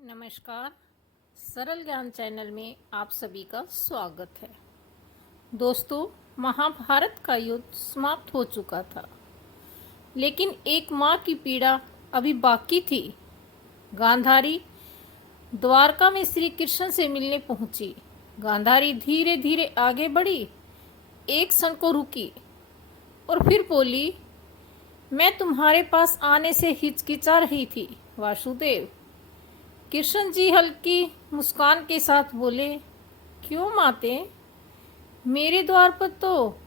नमस्कार। सरल ज्ञान चैनल में आप सभी का स्वागत है। दोस्तों, महाभारत का युद्ध समाप्त हो चुका था, लेकिन एक माँ की पीड़ा अभी बाकी थी। गांधारी द्वारका में श्री कृष्ण से मिलने पहुंची। गांधारी धीरे धीरे आगे बढ़ी, एक क्षण को रुकी और फिर बोली, मैं तुम्हारे पास आने से हिचकिचा रही थी वासुदेव। कृष्ण जी हल्की मुस्कान के साथ बोले, क्यों माते, मेरे द्वार पर तो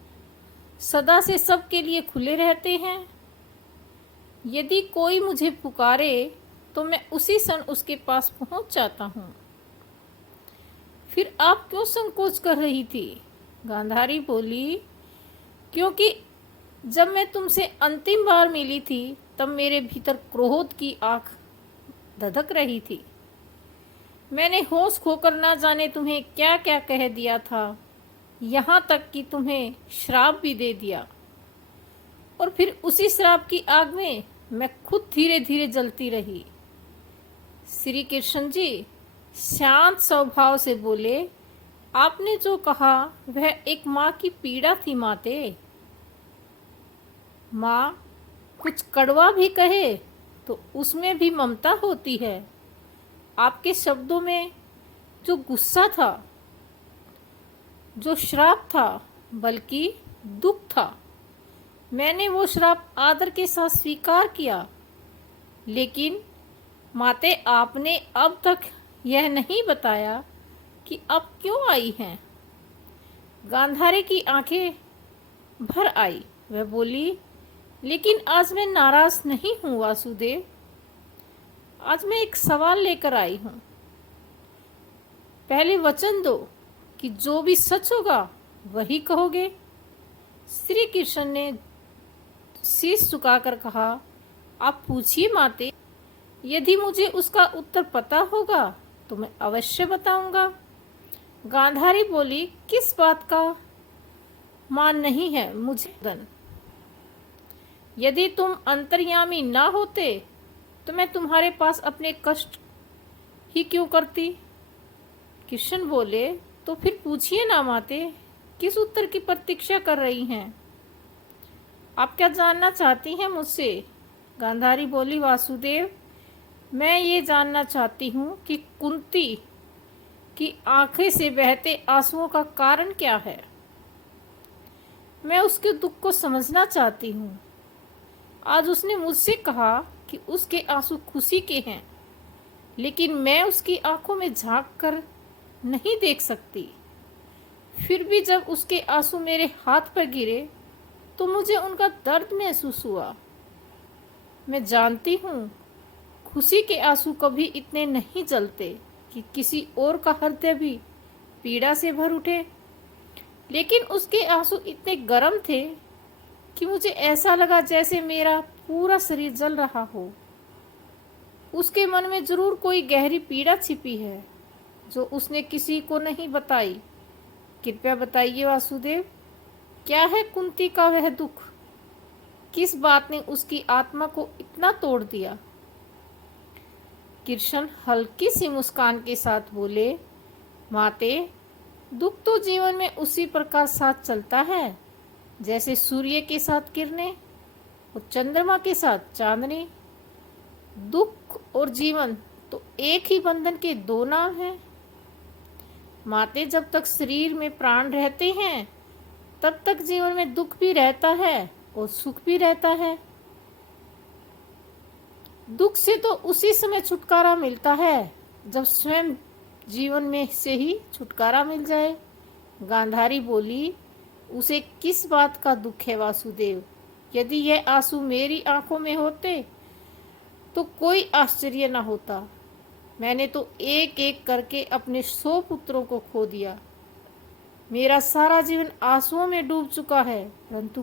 सदा से सबके लिए खुले रहते हैं। यदि कोई मुझे पुकारे तो मैं उसी क्षण उसके पास पहुंच जाता हूं। फिर आप क्यों संकोच कर रही थी? गांधारी बोली, क्योंकि जब मैं तुमसे अंतिम बार मिली थी तब मेरे भीतर क्रोध की आग धधक रही थी। मैंने होश खोकर ना जाने तुम्हें क्या क्या कह दिया था, यहाँ तक कि तुम्हें श्राप भी दे दिया। और फिर उसी श्राप की आग में मैं खुद धीरे धीरे जलती रही। श्री कृष्ण जी शांत स्वभाव से बोले, आपने जो कहा वह एक माँ की पीड़ा थी माते। माँ कुछ कड़वा भी कहे तो उसमें भी ममता होती है। आपके शब्दों में जो गुस्सा था, जो श्राप था, बल्कि दुख था। मैंने वो श्राप आदर के साथ स्वीकार किया, लेकिन माते आपने अब तक यह नहीं बताया कि अब क्यों आई हैं। गांधारी की आंखें भर आई। वह बोली, लेकिन आज मैं नाराज नहीं हूँ वासुदेव। आज मैं एक सवाल लेकर आई हूँ। पहले वचन दो कि जो भी सच होगा वही कहोगे। श्री कृष्ण ने शीश झुकाकर कहा, आप पूछिए माते। यदि मुझे उसका उत्तर पता होगा तो मैं अवश्य बताऊंगा। गांधारी बोली, किस बात का मान नहीं है मुझे? यदि तुम अंतर्यामी ना होते तो मैं तुम्हारे पास अपने कष्ट ही क्यों करती? कृष्ण बोले, तो फिर पूछिए ना माते, किस उत्तर की प्रतीक्षा कर रही हैं? आप क्या जानना चाहती हैं मुझसे? गांधारी बोली, वासुदेव मैं ये जानना चाहती हूँ कि कुंती की आंखें से बहते आंसुओं का कारण क्या है। मैं उसके दुख को समझना चाहती हूँ। आज उसने मुझसे कहा कि उसके आंसू खुशी के हैं, लेकिन मैं उसकी आंखों में झांक कर नहीं देख सकती। फिर भी जब उसके आंसू मेरे हाथ पर गिरे तो मुझे उनका दर्द महसूस हुआ। मैं जानती हूँ खुशी के आंसू कभी इतने नहीं जलते कि किसी और का हृदय भी पीड़ा से भर उठे, लेकिन उसके आंसू इतने गर्म थे कि मुझे ऐसा लगा जैसे मेरा पूरा शरीर जल रहा हो। उसके मन में जरूर कोई गहरी पीड़ा छिपी है जो उसने किसी को नहीं बताई। कृपया बताइए वासुदेव, क्या है कुंती का वह दुख? किस बात ने उसकी आत्मा को इतना तोड़ दिया? कृष्ण हल्की सी मुस्कान के साथ बोले, माते दुख तो जीवन में उसी प्रकार साथ चलता है जैसे सूर्य के साथ किरणें और चंद्रमा के साथ चांदनी। दुख और जीवन तो एक ही बंधन के दो नाम हैं। माते जब तक शरीर में प्राण रहते हैं तब तक जीवन में दुख भी रहता है और सुख भी रहता है। दुख से तो उसी समय छुटकारा मिलता है जब स्वयं जीवन में से ही छुटकारा मिल जाए। गांधारी बोली, उसे किस बात का दुख है वासुदेव? यदि यह आंसू मेरी आंखों में होते तो कोई आश्चर्य न होता। मैंने तो एक एक करके अपने 100 पुत्रों को खो दिया। मेरा सारा जीवन आंसुओं में डूब चुका है, परंतु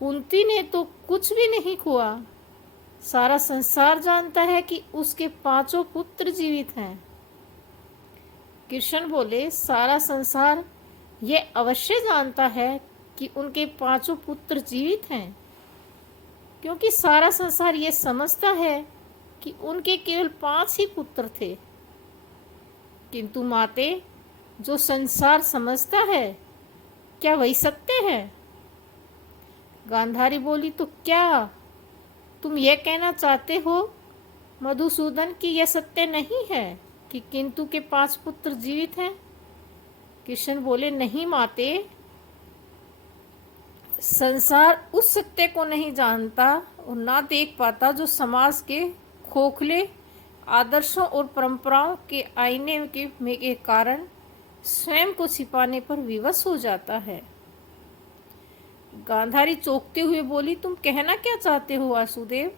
कुंती ने तो कुछ भी नहीं खोआ। सारा संसार जानता है कि उसके 5 पुत्र जीवित हैं। कृष्ण बोले, सारा संसार यह अवश्य जानता है कि उनके 5 पुत्र जीवित हैं, क्योंकि सारा संसार ये समझता है कि उनके केवल 5 ही पुत्र थे। किंतु माते, जो संसार समझता है, क्या वही सत्य है? गांधारी बोली, तो क्या तुम यह कहना चाहते हो मधुसूदन कि यह सत्य नहीं है कि किंतु के 5 पुत्र जीवित हैं? कृष्ण बोले, नहीं माते, संसार उस सत्य को नहीं जानता और ना देख पाता जो समाज के खोखले आदर्शों और परंपराओं के आईने के कारण स्वयं को छिपाने पर विवश हो जाता है। गांधारी चौंकते हुए बोली, तुम कहना क्या चाहते हो वासुदेव?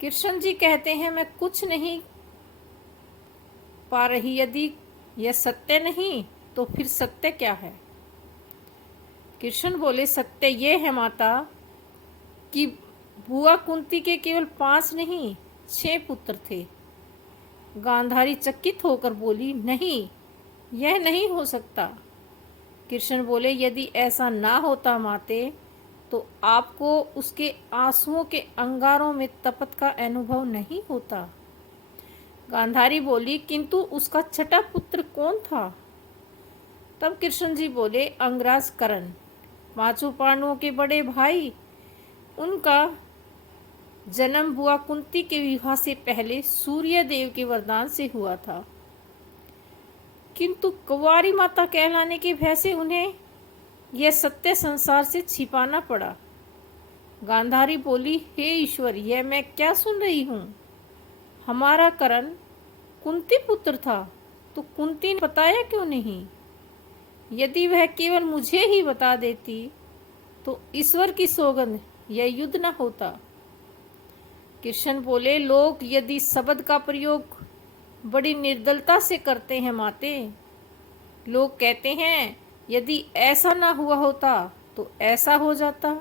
कृष्ण जी कहते हैं, मैं कुछ नहीं पा रही। यदि यह सत्य नहीं तो फिर सत्य क्या है? कृष्ण बोले, सत्य ये है माता कि बुआ कुंती के केवल 5 नहीं 6 पुत्र थे। गांधारी चकित होकर बोली, नहीं, यह नहीं हो सकता। कृष्ण बोले, यदि ऐसा ना होता माते, तो आपको उसके आंसुओं के अंगारों में तपत का अनुभव नहीं होता। गांधारी बोली, किंतु उसका छठा पुत्र कौन था? तब कृष्ण जी बोले, अंगराज कर्ण, 5 पांडवों के बड़े भाई। उनका जन्म बुआ कुंती के विवाह से पहले सूर्य देव के वरदान से हुआ था, किंतु कुंवारी माता कहलाने के भय से उन्हें यह सत्य संसार से छिपाना पड़ा। गांधारी बोली, हे ईश्वर, यह मैं क्या सुन रही हूँ? हमारा कर्ण कुंती पुत्र था, तो कुंती ने बताया क्यों नहीं? यदि वह केवल मुझे ही बता देती तो ईश्वर की सौगंध यह युद्ध न होता। कृष्ण बोले, लोग यदि शब्द का प्रयोग बड़ी निर्दलता से करते हैं माते। लोग कहते हैं, यदि ऐसा ना हुआ होता तो ऐसा हो जाता,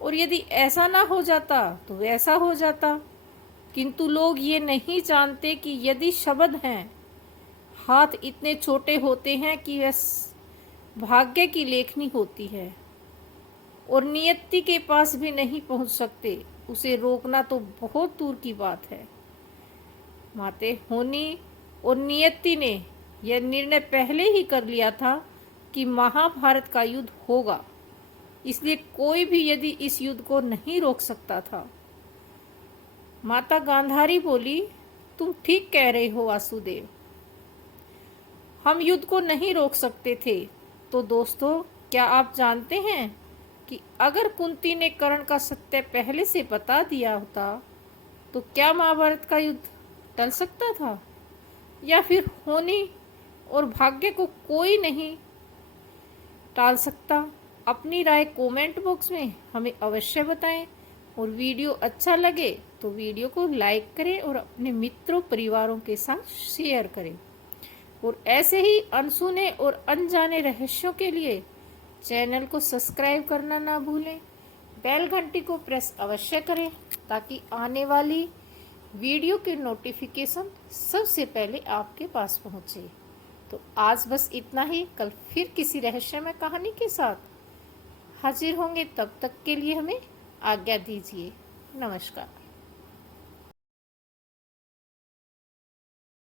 और यदि ऐसा ना हो जाता तो वैसा हो जाता। किंतु लोग ये नहीं जानते कि यदि शब्द हैं, हाथ इतने छोटे होते हैं कि वह भाग्य की लेखनी होती है और नियति के पास भी नहीं पहुंच सकते। उसे रोकना तो बहुत दूर की बात है। माते, होनी और नियति ने यह निर्णय पहले ही कर लिया था कि महाभारत का युद्ध होगा, इसलिए कोई भी यदि इस युद्ध को नहीं रोक सकता था। माता गांधारी बोली, तुम ठीक कह रहे हो वासुदेव, हम युद्ध को नहीं रोक सकते थे। तो दोस्तों, क्या आप जानते हैं कि अगर कुंती ने कर्ण का सत्य पहले से बता दिया होता तो क्या महाभारत का युद्ध टल सकता था, या फिर होनी और भाग्य को कोई नहीं टाल सकता? अपनी राय कमेंट बॉक्स में हमें अवश्य बताएं, और वीडियो अच्छा लगे तो वीडियो को लाइक करें और अपने मित्रों परिवारों के साथ शेयर करें। और ऐसे ही अनसुने और अनजाने रहस्यों के लिए चैनल को सब्सक्राइब करना ना भूलें। बेल घंटी को प्रेस अवश्य करें ताकि आने वाली वीडियो के नोटिफिकेशन सबसे पहले आपके पास पहुंचे। तो आज बस इतना ही। कल फिर किसी रहस्यमय कहानी के साथ हाजिर होंगे। तब तक के लिए हमें आज्ञा दीजिए। नमस्कार।